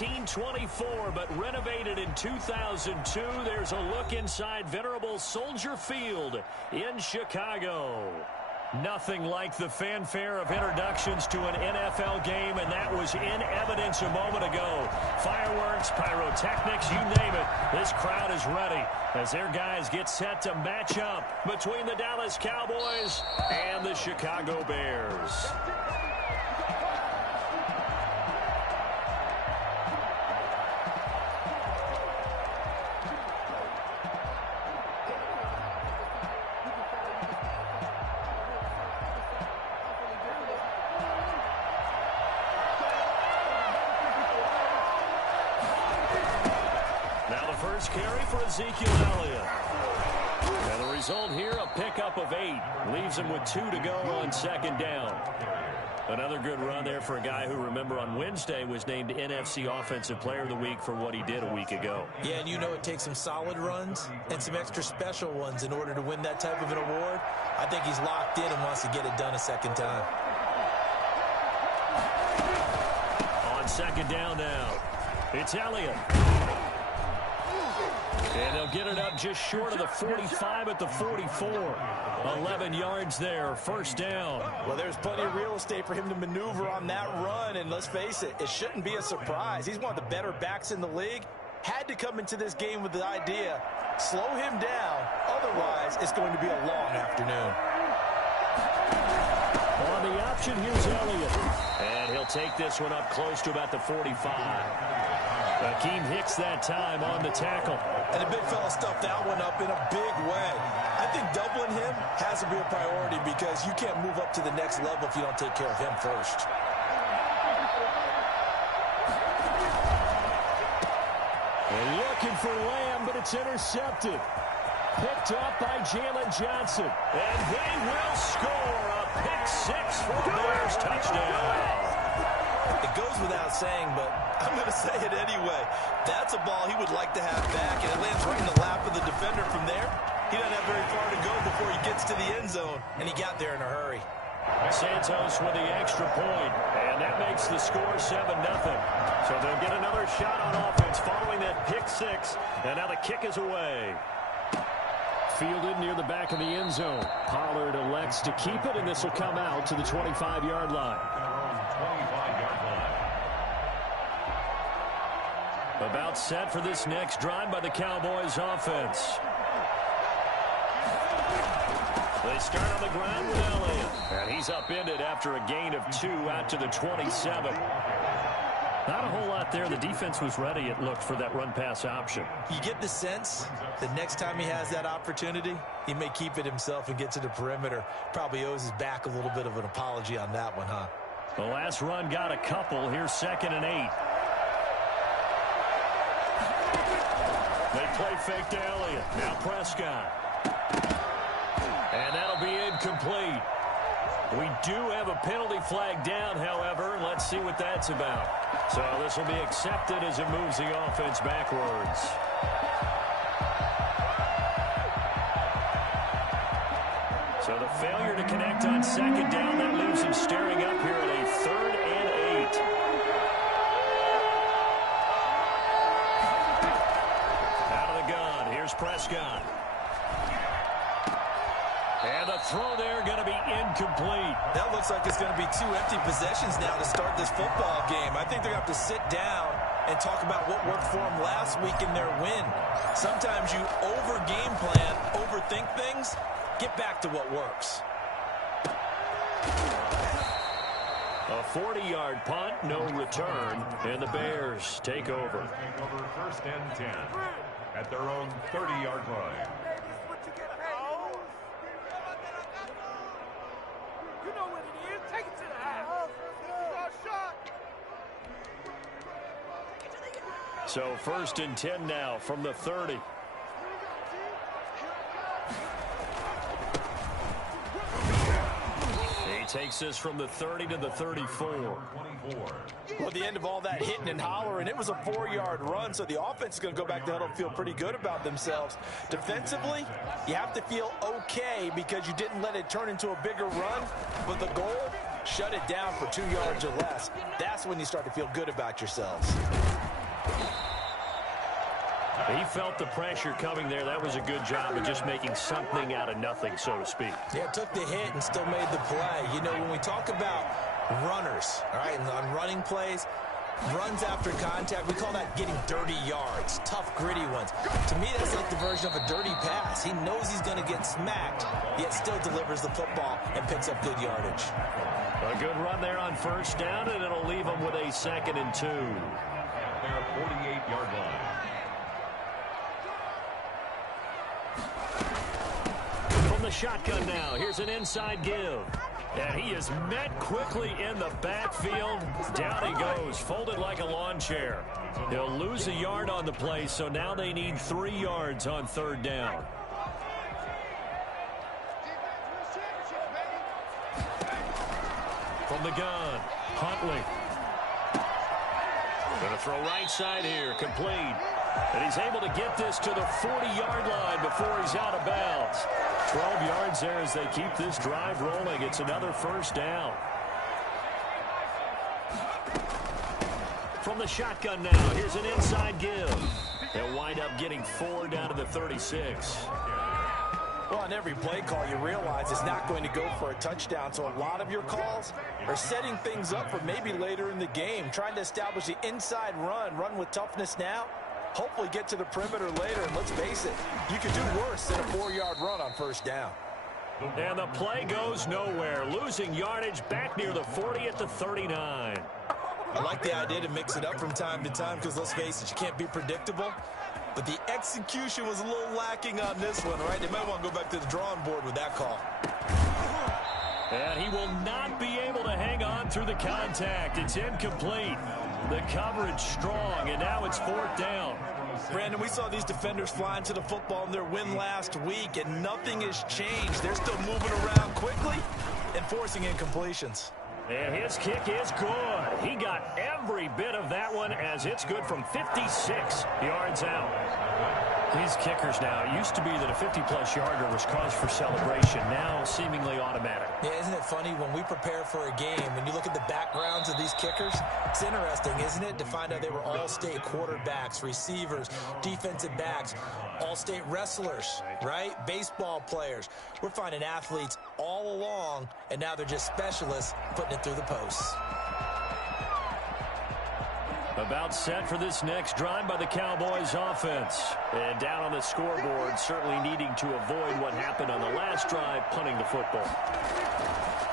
1924, but renovated in 2002. There's a look inside venerable Soldier Field in Chicago. Nothing like the fanfare of introductions to an NFL game, and that was in evidence a moment ago. Fireworks, pyrotechnics, you name it. This crowd is ready as their guys get set to match up between the Dallas Cowboys and the Chicago Bears. First carry for Ezekiel Elliott. And the result here, a pickup of 8. Leaves him with 2 to go on second down. Another good run there for a guy who, remember, on Wednesday was named NFC Offensive Player of the Week for what he did a week ago. Yeah, and you know it takes some solid runs and some extra special ones in order to win that type of an award. I think he's locked in and wants to get it done a second time. On second down now, it's Elliott. And they'll get it up just short of the 45 at the 44. 11 yards there, first down. Well, there's plenty of real estate for him to maneuver on that run, and let's face it, it shouldn't be a surprise. He's one of the better backs in the league. Had to come into this game with the idea, slow him down, otherwise it's going to be a long afternoon. On the option, here's Elliott. And he'll take this one up close to about the 45. Akeem Hicks that time on the tackle. And the big fella stuffed that one up in a big way. I think doubling him has to be a priority because you can't move up to the next level if you don't take care of him first. They're looking for Lamb, but it's intercepted. Picked up by Jalen Johnson. And they will score a pick 6 for the Bears touchdown. It goes without saying, but I'm going to say it anyway. That's a ball he would like to have back, and it lands right in the lap of the defender from there. He doesn't have very far to go before he gets to the end zone, and he got there in a hurry. Santos with the extra point, and that makes the score 7-0. So they'll get another shot on offense following that pick 6, and now the kick is away. Fielded near the back of the end zone. Pollard elects to keep it, and this will come out to the 25-yard line. About set for this next drive by the Cowboys offense. They start on the ground with Elliott. And he's upended after a gain of 2 out to the 27. Not a whole lot there. The defense was ready, it looked, for that run-pass option. You get the sense that next time he has that opportunity, he may keep it himself and get to the perimeter. Probably owes his back a little bit of an apology on that one, huh? The last run got a couple. Here's 2nd and 8. They play fake to Elliott. Now Prescott. And that'll be incomplete. We do have a penalty flag down, however. Let's see what that's about. So this will be accepted as it moves the offense backwards. So the failure to connect on second down, that leaves him staring up here at a 3rd and 8. Out of the gun, here's Prescott. And the throw there going to be incomplete. That looks like it's going to be 2 empty possessions now to start this football game. I think they're going to have to sit down and talk about what worked for them last week in their win. Sometimes you over-game plan, overthink things. Get back to what works. A 40-yard punt, no return, and the Bears take over. Take over 1st and 10 at their own 30-yard line. So 1st and 10 now from the 30. He takes this from the 30 to the 34. Well, at the end of all that hitting and hollering, it was a 4-yard run, so the offense is going to go back to huddle and feel pretty good about themselves. Defensively, you have to feel okay because you didn't let it turn into a bigger run, but the goal, shut it down for 2 yards or less. That's when you start to feel good about yourselves. He felt the pressure coming there. That was a good job of just making something out of nothing, so to speak. Yeah, took the hit and still made the play. You know, when we talk about runners, all right, and on running plays, runs after contact, we call that getting dirty yards, tough, gritty ones. To me, that's like the version of a dirty pass. He knows he's going to get smacked, yet still delivers the football and picks up good yardage. A good run there on first down, and it'll leave him with a 2nd and 2. At their 48-yard line. From the shotgun now, here's an inside give. And he is met quickly in the backfield. Down he goes, folded like a lawn chair. He'll lose a yard on the play, so now they need 3 yards on 3rd down. From the gun, Huntley. Going to throw right side here, complete. And he's able to get this to the 40-yard line before he's out of bounds. 12 yards there as they keep this drive rolling. It's another 1st down. From the shotgun now, here's an inside give. They'll wind up getting 4 down to the 36. Well, on every play call, you realize it's not going to go for a touchdown, so a lot of your calls are setting things up for maybe later in the game, trying to establish the inside run with toughness now, hopefully get to the perimeter later, and let's face it, you could do worse than a 4-yard run on 1st down. And the play goes nowhere, losing yardage back near the 40 at the 39. I like the idea to mix it up from time to time because, let's face it, you can't be predictable. But the execution was a little lacking on this one, right? They might want to go back to the drawing board with that call. And he will not be able to hang on through the contact. It's incomplete. The coverage strong, and now it's 4th down. Brandon, we saw these defenders flying to the football in their win last week, and nothing has changed. They're still moving around quickly and forcing incompletions. And his kick is good. He got every bit of that one as it's good from 56 yards out. These kickers now, it used to be that a 50-plus yarder was cause for celebration. Now seemingly automatic. Yeah, isn't it funny when we prepare for a game, when you look at the backgrounds of these kickers, it's interesting, isn't it, to find out they were all-state quarterbacks, receivers, defensive backs, all-state wrestlers, right? Baseball players. We're finding athletes all along, and now they're just specialists putting it through the posts. About set for this next drive by the Cowboys offense. And down on the scoreboard, certainly needing to avoid what happened on the last drive, punting the football.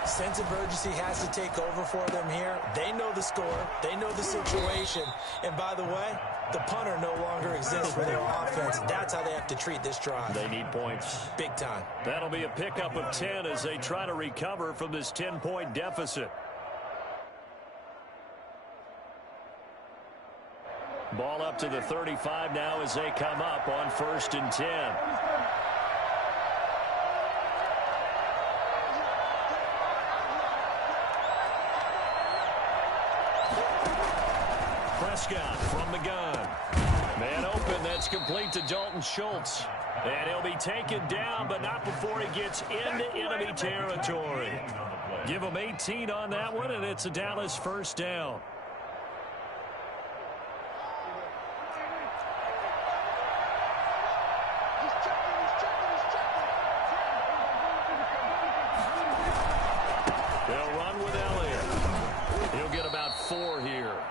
Sense of urgency has to take over for them here. They know the score. They know the situation. And by the way, the punter no longer exists for their offense. That's how they have to treat this drive. They need points. Big time. That'll be a pickup of 10 as they try to recover from this 10-point deficit. Ball up to the 35 now as they come up on 1st and 10. Prescott from the gun. Man open, that's complete to Dalton Schultz. And he'll be taken down, but not before he gets into enemy territory. Give him 18 on that one, and it's a Dallas 1st down.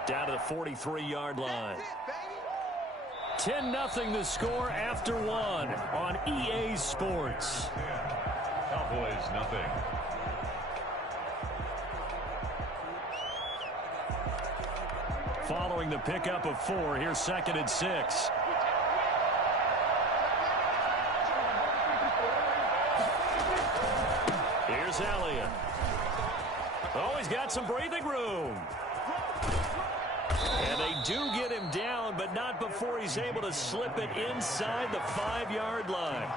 Down to the 43-yard line. 10-0 the score after 1 on EA Sports. Cowboys nothing. Following the pickup of 4, here's 2nd and 6. Here's Elliott. Oh, he's got some breathing room. And they do get him down, but not before he's able to slip it inside the 5-yard line.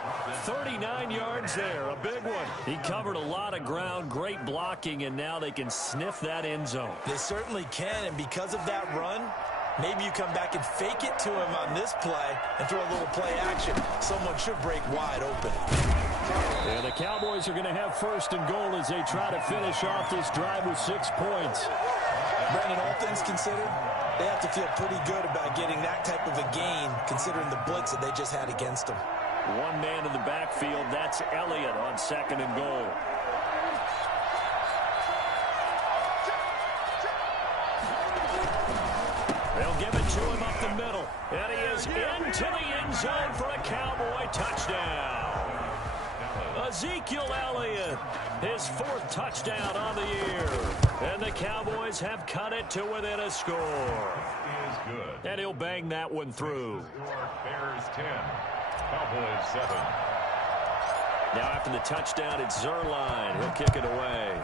39 yards there, a big one. He covered a lot of ground, great blocking, and now they can sniff that end zone. They certainly can, and because of that run, maybe you come back and fake it to him on this play and throw a little play action. Someone should break wide open. And the Cowboys are going to have 1st and goal as they try to finish off this drive with 6 points. Brandon, all things considered, they have to feel pretty good about getting that type of a gain, considering the blitz that they just had against them. One man in the backfield, that's Elliott on second and goal. They'll give it to him up the middle. And he is into the end zone for a Cowboy touchdown. Ezekiel Elliott, his fourth touchdown on the year. And the Cowboys have cut it to within a score. Is good. And he'll bang that one through. Bears 10, Cowboys 7. Now after the touchdown, it's Zerline. He'll kick it away.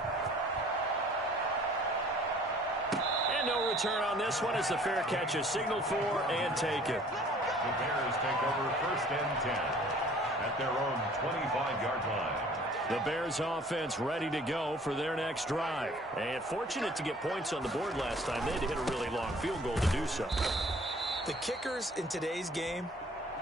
And no return on this one as the fair catch is signaled for and taken. The Bears take over first and 10 at their own 25-yard line. The Bears offense ready to go for their next drive. And fortunate to get points on the board last time. They had to hit a really long field goal to do so. The kickers in today's game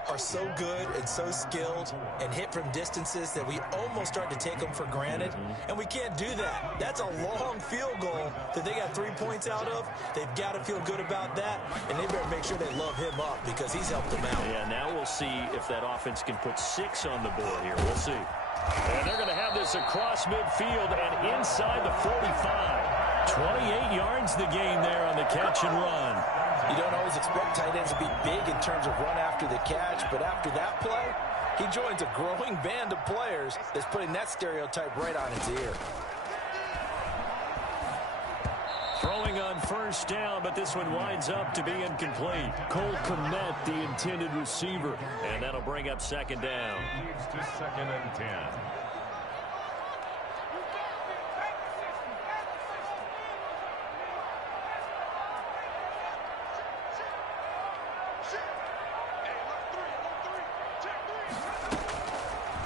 are so good and so skilled and hit from distances that we almost start to take them for granted. And we can't do that. That's a long field goal that they got 3 points out of. They've got to feel good about that, and they better make sure they love him up because he's helped them out. Yeah, now we'll see if that offense can put 6 on the board here. We'll see. And they're going to have this across midfield and inside the 45. 28 yards the gain there on the catch and run. You don't always expect tight ends to be big in terms of run after the catch, but after that play, he joins a growing band of players that's putting that stereotype right on its ear. Throwing on first down, but this one winds up to be incomplete. Cole Kmet, the intended receiver, and that'll bring up second down. Leads to second and 10.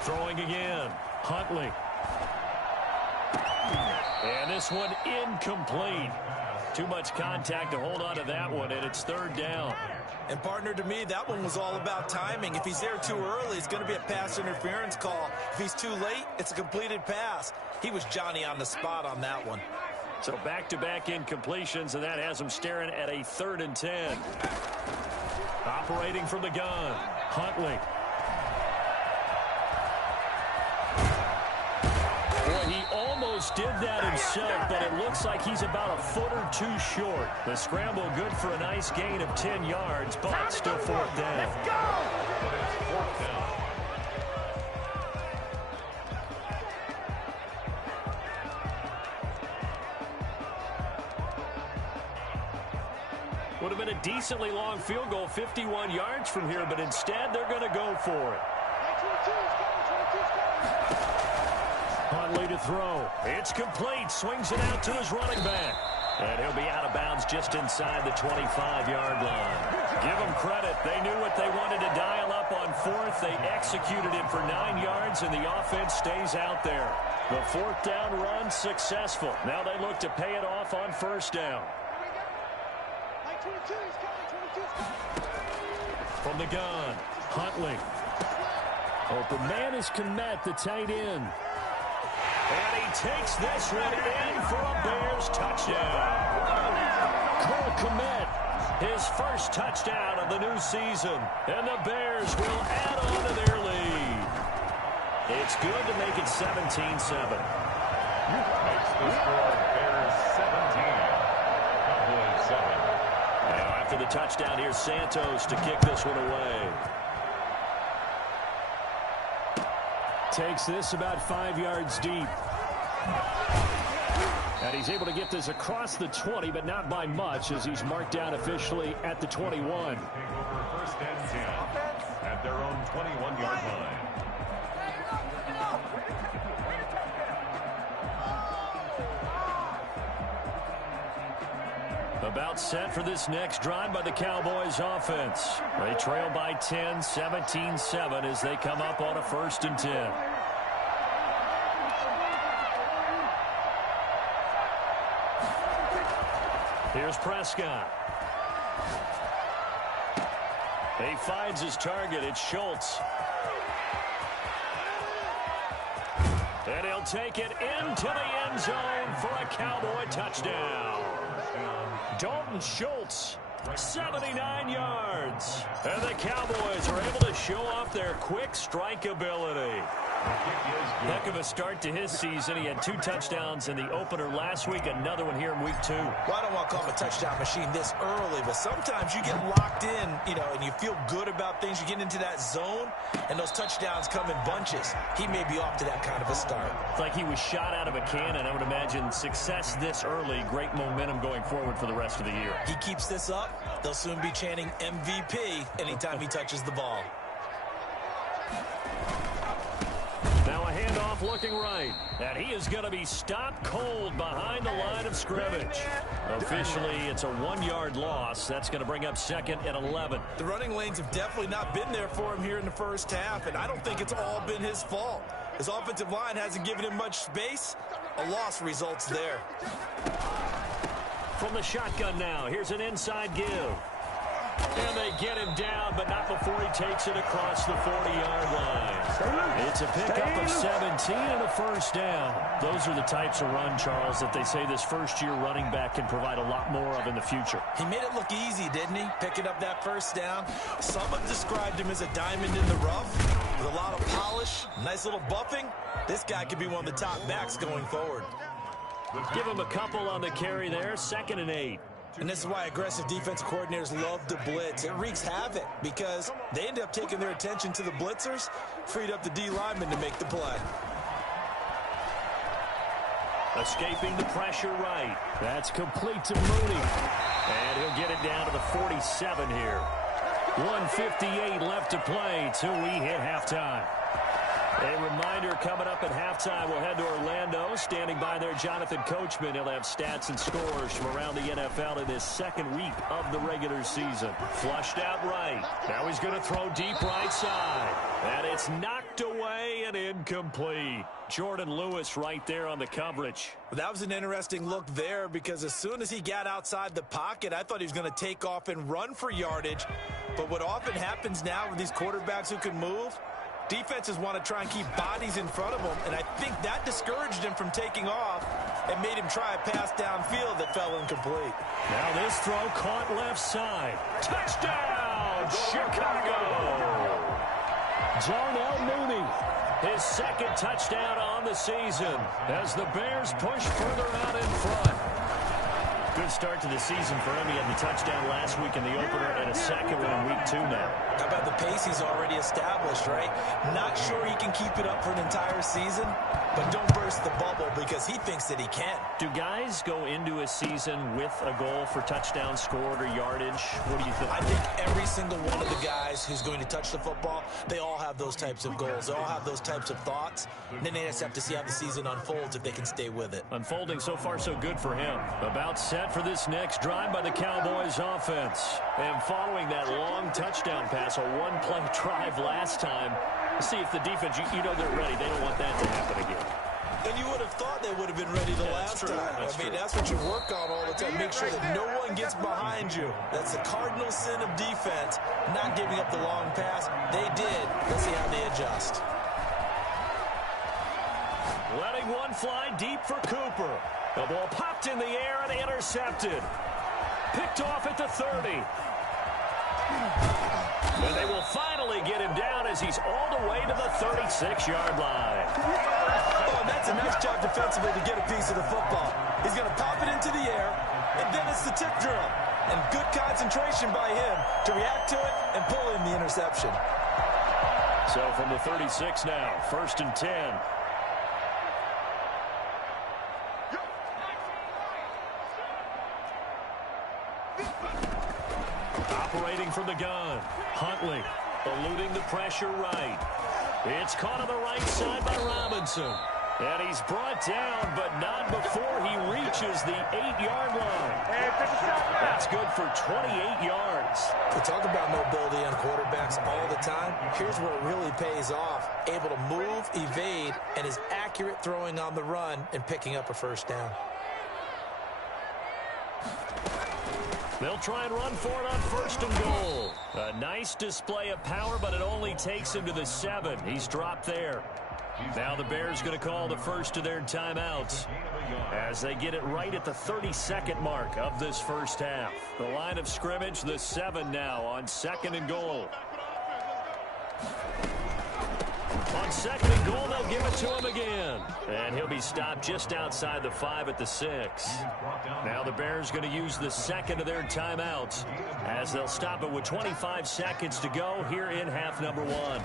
Throwing again. Huntley. And this one incomplete. Too much contact to hold on to that one, and it's third down. And, partner, to me, that one was all about timing. If he's there too early, it's going to be a pass interference call. If he's too late, it's a completed pass. He was Johnny on the spot on that one. So back-to-back incompletions, and that has him staring at a 3rd and 10. Operating from the gun, Huntley. Boy, he almost did that himself, but it looks like he's about a foot or two short. The scramble good for a nice gain of 10 yards, but still fourth down. Let's go! But it's fourth down. Would have been a decently long field goal, 51 yards from here, but instead they're going to go for it. Huntley to throw. It's complete. Swings it out to his running back. And he'll be out of bounds just inside the 25-yard line. Give them credit. They knew what they wanted to dial up on fourth. They executed it for 9 yards, and the offense stays out there. The fourth down run successful. Now they look to pay it off on first down. From the gun, Huntley. Open man is Kmet, the tight end. And he takes this one in for a Bears touchdown. Cole Kmet, his first touchdown of the new season. And the Bears will add on to their lead. It's good to make it 17-7. Makes the score Bears 17. Cowboys 7. Now after the touchdown, here's Santos to kick this one away. Takes this about 5 yards deep. And he's able to get this across the 20, but not by much, as he's marked down officially at the 21. Take over first and 10 at their own 21-yard line. About set for this next drive by the Cowboys offense. They trail by 10, 17-7 as they come up on a 1st and 10. Here's Prescott. He finds his target. It's Schultz. And he'll take it into the end zone for a Cowboy touchdown. Dalton Schultz, 79 yards. And the Cowboys are able to show off their quick strike ability. Heck of a start to his season. He had 2 touchdowns in the opener last week, another one here in week 2. Well, I don't want to call him a touchdown machine this early, but sometimes you get locked in, and you feel good about things. You get into that zone, and those touchdowns come in bunches. He may be off to that kind of a start. It's like he was shot out of a cannon. I would imagine success this early, great momentum going forward for the rest of the year. He keeps this up, they'll soon be chanting MVP anytime he touches the ball. Now a handoff looking right. And he is going to be stopped cold behind the line of scrimmage. Officially, it's a 1-yard loss. That's going to bring up 2nd and 11. The running lanes have definitely not been there for him here in the first half, and I don't think it's all been his fault. His offensive line hasn't given him much space. A loss results there. From the shotgun now, here's an inside give. And they get him down, but not before he takes it across the 40-yard line. It's a pickup of 17 and a first down. Those are the types of run, Charles, that they say this first-year running back can provide a lot more of in the future. He made it look easy, didn't he? Picking up that first down. Some have described him as a diamond in the rough with a lot of polish, nice little buffing. This guy could be one of the top backs going forward. Give him a couple on the carry there, 2nd and 8. And this is why aggressive defense coordinators love to blitz. It wreaks havoc because they end up taking their attention to the blitzers, freed up the D lineman to make the play. Escaping the pressure right. That's complete to Mooney. And he'll get it down to the 47 here. 1:58 left to play till we hit halftime. A reminder coming up at halftime, we'll head to Orlando. Standing by there, Jonathan Coachman. He'll have stats and scores from around the NFL in his 2nd week of the regular season. Flushed out right. Now he's going to throw deep right side. And it's knocked away and incomplete. Jordan Lewis right there on the coverage. That was an interesting look there because as soon as he got outside the pocket, I thought he was going to take off and run for yardage. But what often happens now with these quarterbacks who can move, defenses want to try and keep bodies in front of him, and I think that discouraged him from taking off and made him try a pass downfield that fell incomplete. Now this throw caught left side. Touchdown, Chicago! Darnell Mooney, his 2nd touchdown on the season as the Bears push further out in front. Good start to the season for him. He had the touchdown last week in the opener and a 2nd one in week 2 now. How about the pace he's already established, right? Not sure he can keep it up for an entire season, but don't burst the bubble because he thinks that he can. Do guys go into a season with a goal for touchdowns scored or yardage? What do you think? I think every single one of the guys who's going to touch the football, they all have those types of goals. They all have those types of thoughts. And then they just have to see how the season unfolds if they can stay with it. Unfolding so far so good for him. About set for this next drive by the Cowboys offense. And following that long touchdown pass, a 1-play drive last time, see if the defense, you know they're ready. They don't want that to happen again. And you would have thought they would have been ready the last time. That's what you work on all the time. Make sure that no one gets behind you. That's the cardinal sin of defense, not giving up the long pass. They did. Let's see how they adjust. Letting one fly deep for Cooper. The ball popped in the air and intercepted. Picked off at the 30. And they will finally get him down as he's all the way to the 36-yard line. Oh, and that's a nice job defensively to get a piece of the football. He's going to pop it into the air, and then it's the tip drill. And good concentration by him to react to it and pull in the interception. So from the 36 now, 1st and 10. Operating from the gun. Huntley eluding the pressure right. It's caught on the right side by Robinson. And he's brought down, but not before he reaches the 8-yard line. That's good for 28 yards. We talk about mobility on quarterbacks all the time. Here's where it really pays off. Able to move, evade, and is accurate throwing on the run and picking up a first down. They'll try and run for it on 1st and goal. A nice display of power, but it only takes him to the 7. He's dropped there. Now the Bears going to call the first of their timeouts as they get it right at the 32nd mark of this first half. The line of scrimmage, the 7 now on 2nd and goal. On 2nd and goal, they'll give it to him again. And he'll be stopped just outside the 5 at the 6. Now the Bears going to use the second of their timeouts as they'll stop it with 25 seconds to go here in half number 1.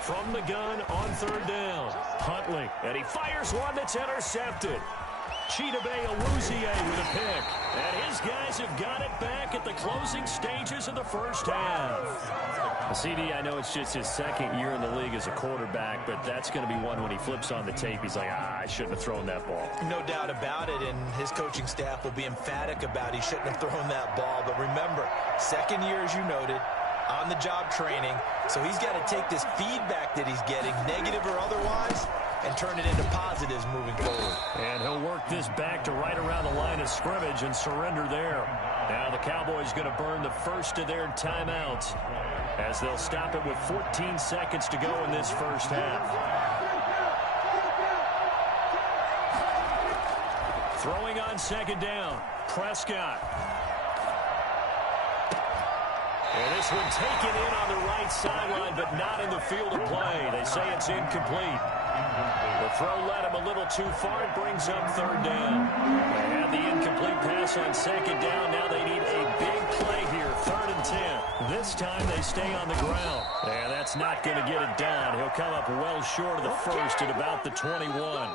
From the gun on 3rd down, Huntley, and he fires one that's intercepted. Chidobe Awuzie with a pick. And his guys have got it back at the closing stages of the first half. CD, I know it's just his 2nd year in the league as a quarterback, but that's going to be one when he flips on the tape. He's like, I shouldn't have thrown that ball. No doubt about it, and his coaching staff will be emphatic about he shouldn't have thrown that ball. But remember, 2nd year, as you noted, on-the-job training, so he's got to take this feedback that he's getting, negative or otherwise, and turn it into positives moving forward. And he'll work this back to right around the line of scrimmage and surrender there. Now the Cowboys going to burn the first of their timeouts as they'll stop it with 14 seconds to go in this first half. Throwing on 2nd down, Prescott. And this one taken in on the right sideline, but not in the field of play. They say it's incomplete. The throw led him a little too far. It brings up 3rd down. They had the incomplete pass on 2nd down. Now they need a big play here, 3rd and 10. This time they stay on the ground. And that's not going to get it done. He'll come up well short of the first at about the 21.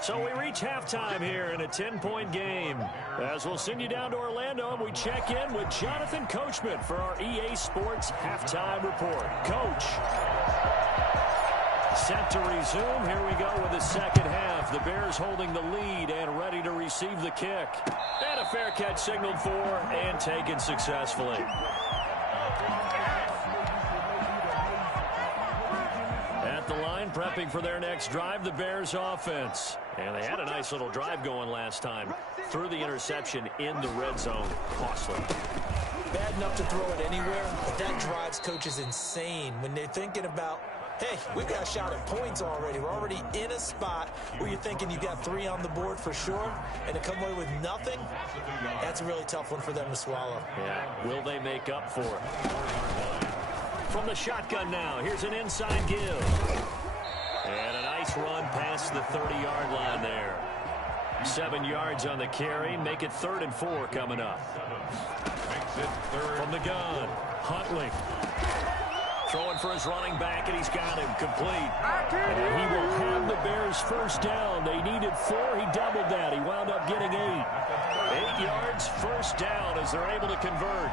So we reach halftime here in a 10-point game. As we'll send you down to Orlando, and we check in with Jonathan Coachman for our EA Sports Halftime Report. Coach. Set to resume. Here we go with the second half. The Bears holding the lead and ready to receive the kick. And a fair catch signaled for and taken successfully. At the line, prepping for their next drive, the Bears offense. And they had a nice little drive going last time. Threw the interception in the red zone. Costly. Bad enough to throw it anywhere, but that drives coaches insane when they're thinking about, hey, we've got a shot at points already. We're already in a spot where you're thinking you got 3 on the board for sure, and to come away with nothing, that's a really tough one for them to swallow. Yeah, will they make up for it? From the shotgun now, here's an inside give. And a nice run past the 30-yard line there. 7 yards on the carry. Make it 3rd and 4 coming up. From the gun, Huntley. Throwing for his running back, and he's got him complete. And he will have the Bears first down. They needed 4. He doubled that. He wound up getting 8. 8 yards, first down as they're able to convert.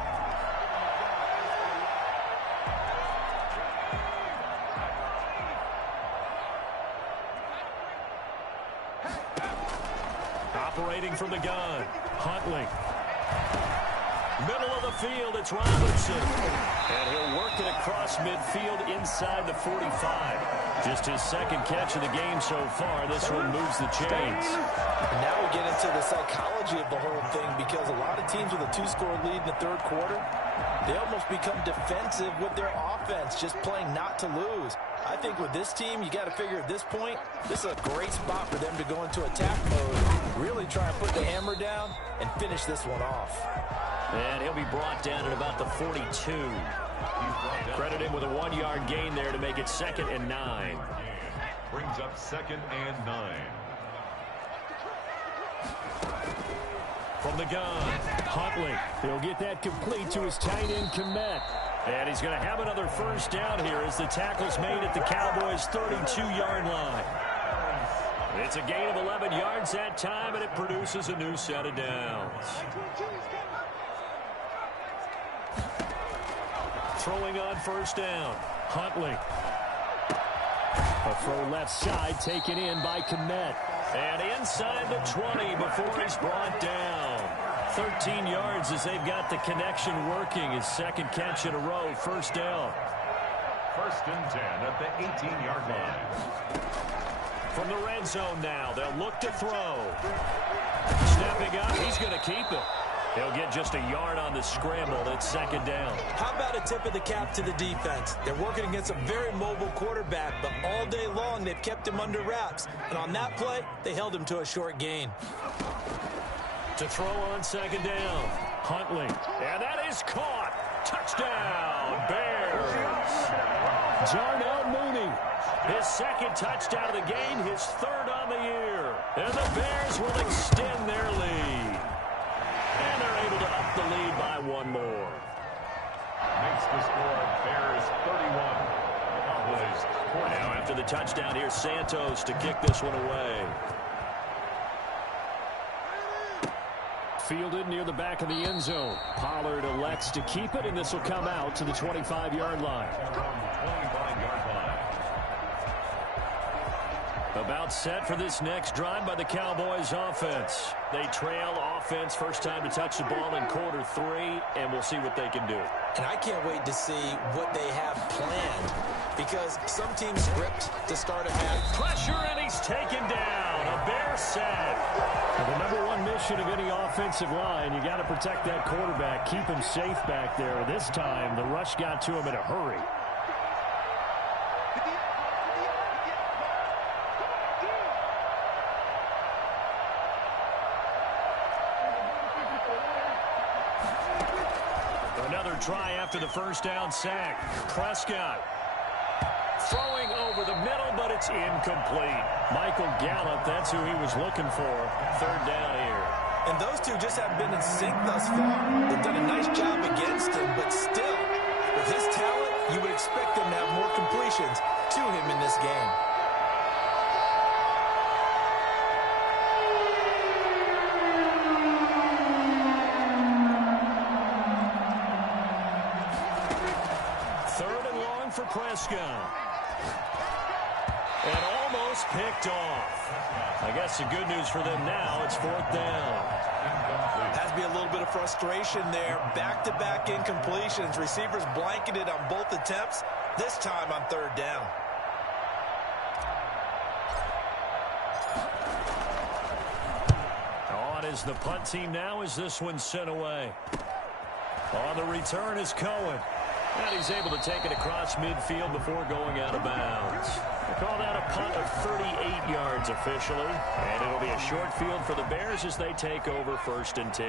Operating from the gun, Huntley. Middle of the field, it's Robertson. And he'll work it across midfield inside the 45. Just his 2nd catch of the game so far. This one moves the chains. And now we get into the psychology of the whole thing, because a lot of teams with a 2-score lead in the 3rd quarter, they almost become defensive with their offense, just playing not to lose. I think with this team, you got to figure at this point, this is a great spot for them to go into attack mode, really try and put the hammer down and finish this one off. And he'll be brought down at about the 42. Credit him with a 1-yard gain there to make it 2nd and 9. Brings up 2nd and 9. From the gun, Huntley. He'll get that complete to his tight end, Kmet. And he's going to have another first down here as the tackle's made at the Cowboys' 32-yard line. It's a gain of 11 yards that time, and it produces a new set of downs. Throwing on first down, Huntley. A throw left side taken in by Kmet. And inside the 20 before he's brought down. 13 yards as they've got the connection working. His 2nd catch in a row, first down. 1st and 10 at the 18-yard line. From the red zone now, they'll look to throw. Stepping up, he's going to keep it. He'll get just a yard on the scramble. It's second down. How about a tip of the cap to the defense? They're working against a very mobile quarterback, but all day long they've kept him under wraps. And on that play, they held him to a short gain. To throw on second down. Huntley. And that is caught. Touchdown, Bears. Darnell Mooney. His second touchdown of the game, his third on the year. And the Bears will extend their lead. And they're able to up the lead by one more. Makes the score Bears 31. Cowboys 20. Now after the touchdown, here's Santos to kick this one away. Fielded near the back of the end zone. Pollard elects to keep it, and this will come out to the 25-yard line. From 25-yard line. About set for this next drive by the Cowboys offense. They trail offense, first time to touch the ball in quarter 3, and we'll see what they can do. And I can't wait to see what they have planned, because some teams script to start a half. Pressure, and he's taken down. A Bear sack. The number one mission of any offensive line, you got to protect that quarterback, keep him safe back there. This time, the rush got to him in a hurry. Another try after the first down sack. Prescott throwing over the middle, but it's incomplete. Michael Gallup, that's who he was looking for. Third down here. And those two just haven't been in sync thus far. They've done a nice job against him, but still, with his talent, you would expect them to have more completions to him in this game. For Prescott. And almost picked off. I guess the good news for them now, it's fourth down. Has to be a little bit of frustration there. Back-to-back incompletions. Receivers blanketed on both attempts, this time on third down. On is the punt team now as this one's sent away. On the return is Cohen. And he's able to take it across midfield before going out of bounds. They call that a punt of 38 yards officially. And it'll be a short field for the Bears as they take over first and 10.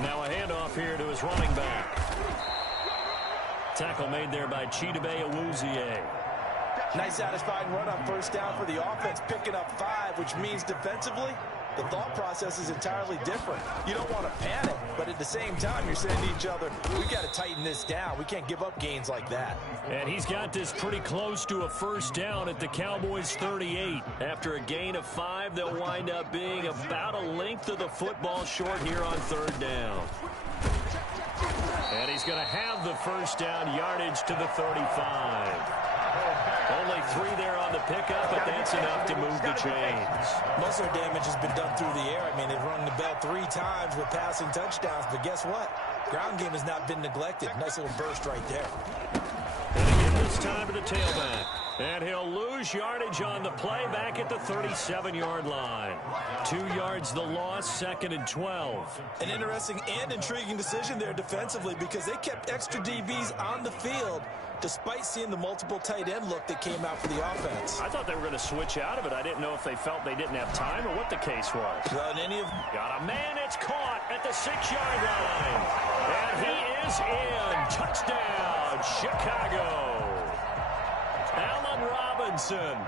Now a handoff here to his running back. Tackle made there by Chidobe Awuzie. Nice satisfying run on first down for the offense, picking up 5, which means defensively, the thought process is entirely different. You don't want to panic, but at the same time, you're saying to each other, we got to tighten this down. We can't give up gains like that. And he's got this pretty close to a first down at the Cowboys' 38. After a gain of 5, they'll wind up being about a length of the football short here on third down. And he's going to have the first down yardage to the 35. Only 3 there on the pickup, but that's enough to move the chains. Most of their damage has been done through the air. I mean, they've rung the bell 3 times with passing touchdowns, but guess what? Ground game has not been neglected. Nice little burst right there. And again this time to the tailback. And he'll lose yardage on the play back at the 37-yard line. 2 yards the loss, second and 12. An interesting and intriguing decision there defensively because they kept extra DBs on the field despite seeing the multiple tight end look that came out for the offense. I thought they were going to switch out of it. I didn't know if they felt they didn't have time or what the case was. Well, in any of... Got a man, it's caught at the 6-yard line. And he is in. Touchdown, Chicago. Allen Robinson,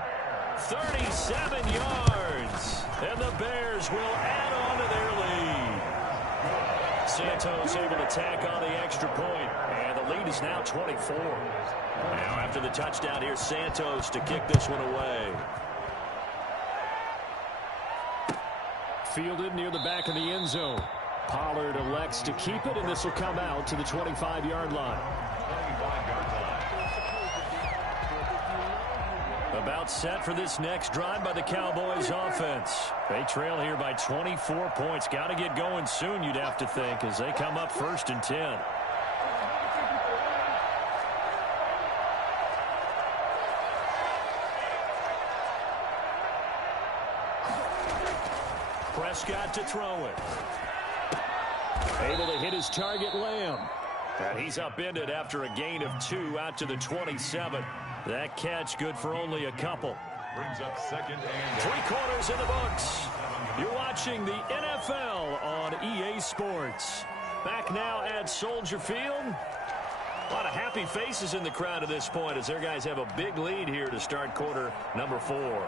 37 yards. And the Bears will add on to their lead. Santos able to tack on the extra point. And the lead is now 24. Now after the touchdown, here's Santos to kick this one away. Fielded near the back of the end zone. Pollard elects to keep it, and this will come out to the 25-yard line. About set for this next drive by the Cowboys offense. They trail here by 24 points. Got to get going soon, you'd have to think, as they come up first and 10. Prescott to throw it. Able to hit his target, Lamb. And he's upended after a gain of 2 out to the 27. That catch good for only a couple. Brings up second and 3 quarters in the books. You're watching the NFL on EA Sports. Back now at Soldier Field. A lot of happy faces in the crowd at this point as their guys have a big lead here to start quarter number 4.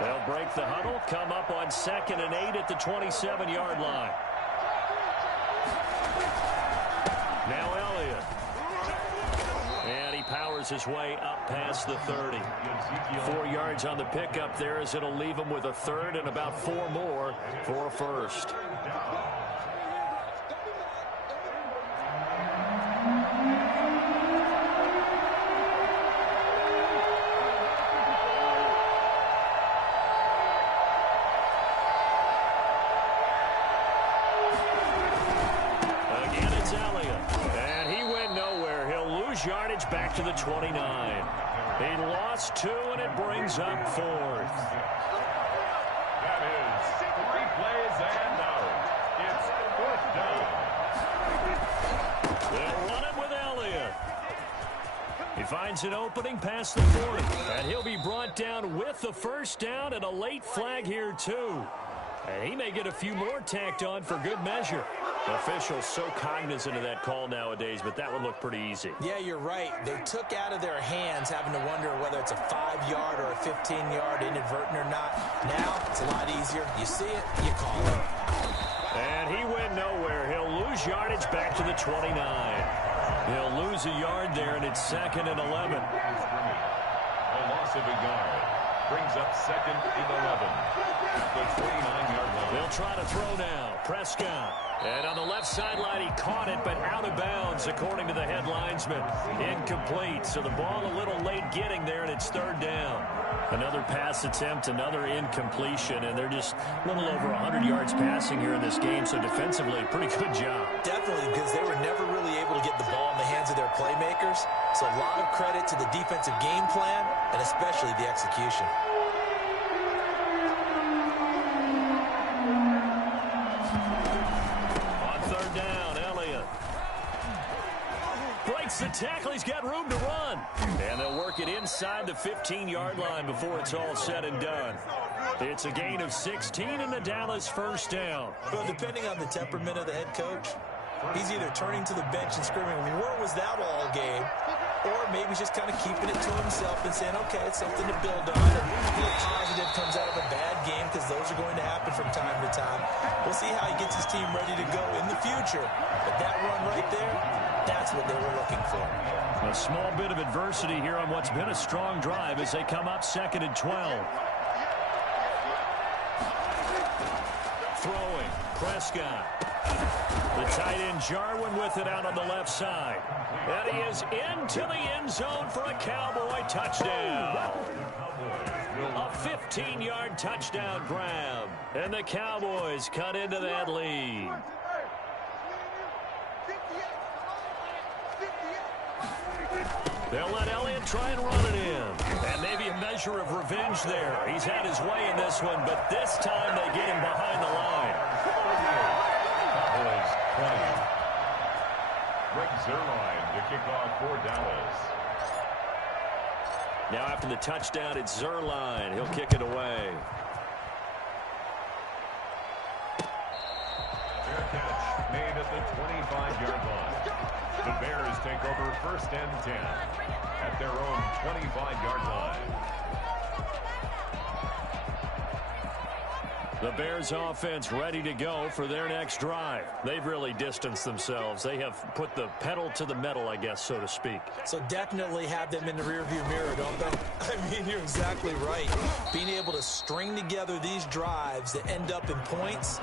They'll break the huddle, come up on 2nd and 8 at the 27-yard line. Now Elliott. And he powers his way up past the 30. 4 yards on the pickup there as it'll leave him with a 3rd and about 4 more for a 1st. Yardage back to the 29. He lost 2, and it brings up 4th. That is 3 plays and out. It's 4th down. They'll run it with Elliott. He finds an opening past the 40, and he'll be brought down with the 1st down and a late flag here, too. And he may get a few more tacked on for good measure. Officials so cognizant of that call nowadays, but that would look pretty easy. Yeah, you're right. They took out of their hands having to wonder whether it's a 5-yard or a 15-yard inadvertent or not. Now, it's a lot easier. You see it, you call it. And he went nowhere. He'll lose yardage back to the 29. He'll lose a yard there, and it's 2nd and 11. A loss of a yard. Brings up 2nd and 11. The 29-yard line. They'll try to throw now. Prescott. And on the left sideline, he caught it, but out of bounds, according to the head linesman. Incomplete. So the ball a little late getting there, and it's 3rd down. Another pass attempt, another incompletion, and they're just a little over 100 yards passing here in this game. So defensively, pretty good job. Definitely, because they were never really able to get the ball in the hands of their playmakers. So a lot of credit to the defensive game plan, and especially the execution. The tackle, he's got room to run. And they'll work it inside the 15-yard line before it's all said and done. It's a gain of 16 and the Dallas 1st down. Well, depending on the temperament of the head coach, he's either turning to the bench and screaming, "Where was that all game?" Or maybe just kind of keeping it to himself and saying, okay, it's something to build on. Or the positive comes out of a bad game, because those are going to happen from time to time. We'll see how he gets his team ready to go in the future. But that run right there, that's what they were looking for. A small bit of adversity here on what's been a strong drive as they come up 2nd and 12. Throwing, Prescott. The tight end Jarwin with it out on the left side. And he is into the end zone for a Cowboy touchdown. A 15-yard touchdown grab. And the Cowboys cut into that lead. They'll let Elliott try and run it in. And maybe a measure of revenge there. He's had his way in this one, but this time they get him behind the line. Cowboys 20. Greg Zuerlein to kick off for Dallas. Now after the touchdown, it's Zuerlein. He'll kick it away. Fair catch made at the 25-yard line. The Bears take over 1st and 10 at their own 25-yard line. The Bears offense ready to go for their next drive. They've really distanced themselves. They have put the pedal to the metal, I guess, so to speak. So definitely have them in the rearview mirror, don't they? I mean, you're exactly right. Being able to string together these drives that end up in points,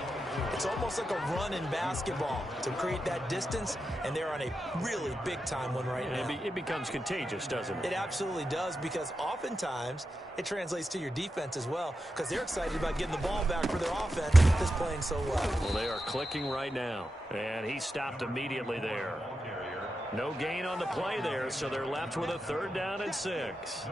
it's almost like a run in basketball to create that distance, and they're on a really big-time one right now. It becomes contagious, doesn't it? It absolutely does, because oftentimes it translates to your defense as well, because they're excited about getting the ball back for their offense that's playing so well. Well, they are clicking right now, and he stopped immediately there. No gain on the play there, so they're left with a 3rd down and 6.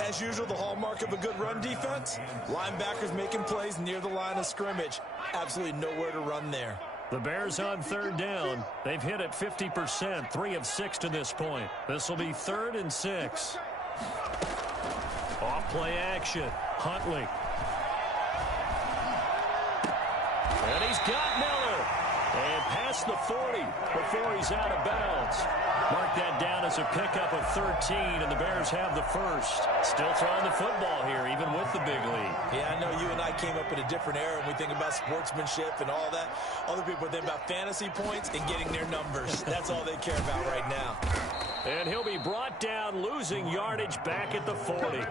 As usual, the hallmark of a good run defense, linebackers making plays near the line of scrimmage. Absolutely nowhere to run there. The Bears on 3rd down. They've hit it 50%, 3 of 6 to this point. This will be 3rd and 6. Off play action. Huntley. And he's got Miller. And past the 40 before he's out of bounds. Mark that down as a pickup of 13, and the Bears have the first. Still throwing the football here, even with the big lead. Yeah, I know you and I came up in a different era, and we think about sportsmanship and all that. Other people think about fantasy points and getting their numbers. That's all they care about right now. And he'll be brought down, losing yardage back at the 40.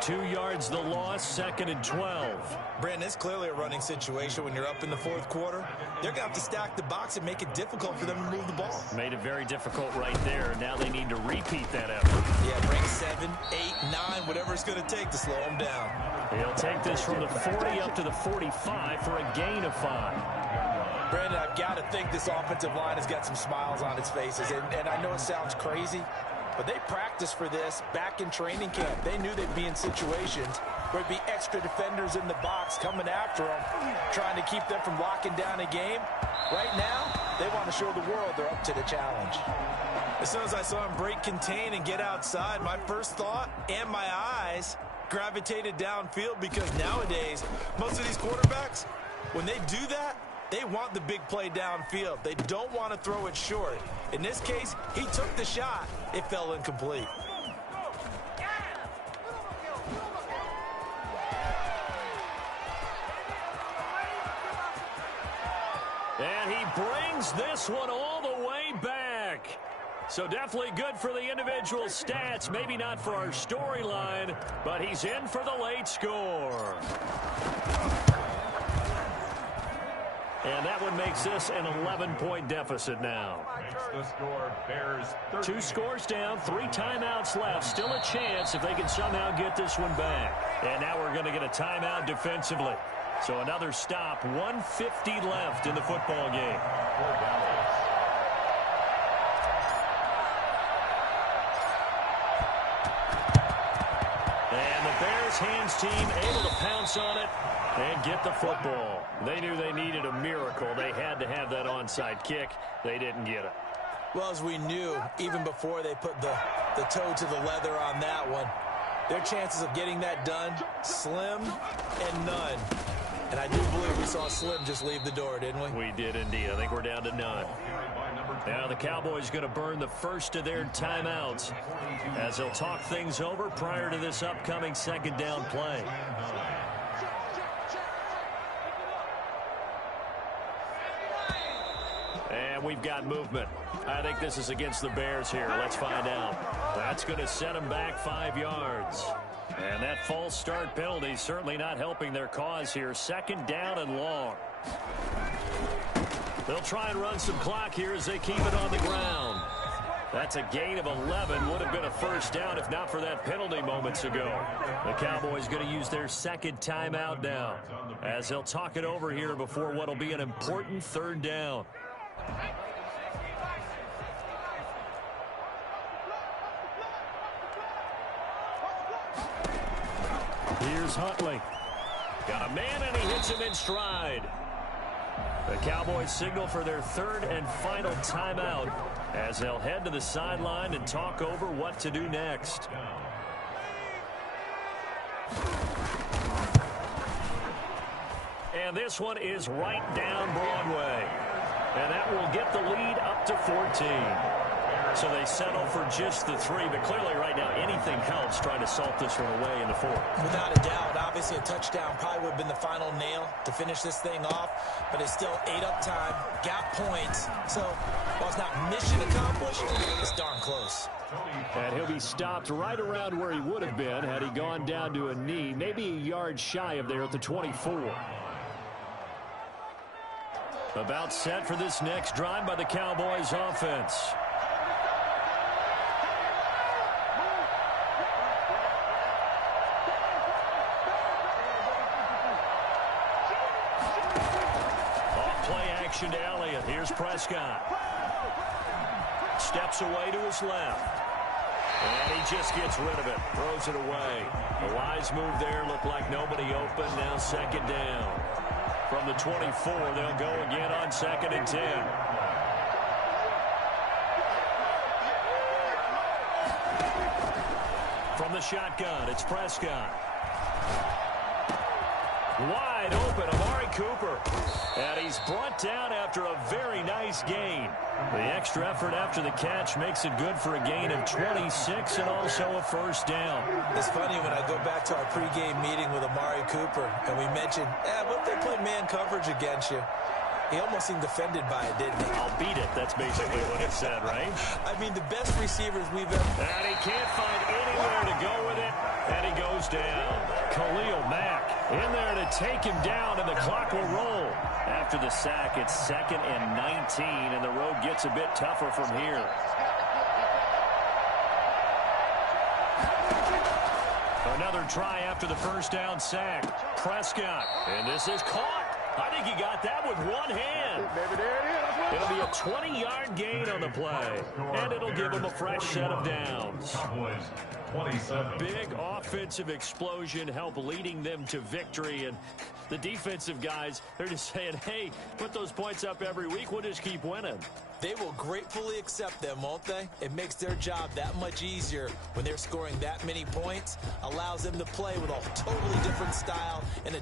2 yards the loss, 2nd and 12. Brandon, it's clearly a running situation when you're up in the 4th quarter. They're going to have to stack the box and make it difficult for them to move the ball. Made it very difficult right there. Now they need to repeat that effort. Yeah, bring 7, 8, 9, whatever it's going to take to slow them down. He'll take this from the 40 up to the 45 for a gain of 5. Brandon, I've got to think this offensive line has got some smiles on its faces. And I know it sounds crazy, but they practiced for this back in training camp. They knew they'd be in situations where there'd be extra defenders in the box coming after them, trying to keep them from locking down a game. Right now, they want to show the world they're up to the challenge. As soon as I saw him break contain and get outside, my first thought and my eyes gravitated downfield, because nowadays, most of these quarterbacks, when they do that, they want the big play downfield. They don't want to throw it short. In this case, he took the shot. It fell incomplete. And he brings this one all the way back. So definitely good for the individual stats. Maybe not for our storyline, but he's in for the late score. And that one makes this an 11-point deficit now. The score, Bears 13. 2 scores down, 3 timeouts left. Still a chance if they can somehow get this one back. And now we're going to get a timeout defensively. So another stop, 1:50 left in the football game. And the Bears hands team able to pounce on it and get the football. They knew they needed a miracle. They had to have that onside kick. They didn't get it. Well, as we knew, even before they put the toe to the leather on that one, their chances of getting that done, slim and none. And I do believe we saw Slim just leave the door, didn't we? We did indeed. I think we're down to none. Now the Cowboys going to burn the first of their timeouts as they'll talk things over prior to this upcoming 2nd down play. And we've got movement. I think this is against the Bears here. Let's find out. That's going to set them back 5 yards. And that false start penalty certainly not helping their cause here. 2nd down and long. They'll try and run some clock here as they keep it on the ground. That's a gain of 11. Would have been a first down if not for that penalty moments ago. The Cowboys going to use their 2nd timeout now as they'll talk it over here before what will be an important 3rd down. Here's Huntley. Got a man, and he hits him in stride. The Cowboys signal for their 3rd and final timeout as they'll head to the sideline and talk over what to do next. And this one is right down Broadway. And that will get the lead up to 14. So they settle for just the 3, but clearly right now anything helps trying to salt this one away in the 4th. Without a doubt, obviously a touchdown probably would have been the final nail to finish this thing off, but it's still 8 up time, got points, so while it's not mission accomplished, it's darn close. And he'll be stopped right around where he would have been had he gone down to a knee, maybe a yard shy of there at the 24. About set for this next drive by the Cowboys offense. Off play action to Elliott. Here's Prescott. steps away to his left. And he just gets rid of it, throws it away. The wise move there, looked like nobody open, now second down. From the 24, they'll go again on 2nd and 10. From the shotgun, it's Prescott. Wide open, Amari Cooper. And he's brought down after a very nice gain. The extra effort after the catch makes it good for a gain of 26 and also a first down. It's funny when I go back to our pregame meeting with Amari Cooper and we mentioned, what if they play man coverage against you? He almost seemed offended by it, didn't he? I'll beat it. That's basically what it said, right? I mean, the best receivers we've ever... And he can't find anywhere to go with it. And he goes down. Khalil Mack in there to take him down, and the clock will roll. After the sack, it's 2nd and 19, and the road gets a bit tougher from here. Another try after the first down sack. Prescott, and this is caught. I think he got that with one hand. It'll be a 20-yard gain on the play, and it'll give him a fresh set of downs. Cowboys 27. Big offensive explosion help leading them to victory, and the defensive guys, they're just saying, hey, put those points up every week, we'll just keep winning. They will gratefully accept them, won't they? It makes their job that much easier when they're scoring that many points, allows them to play with a totally different style and a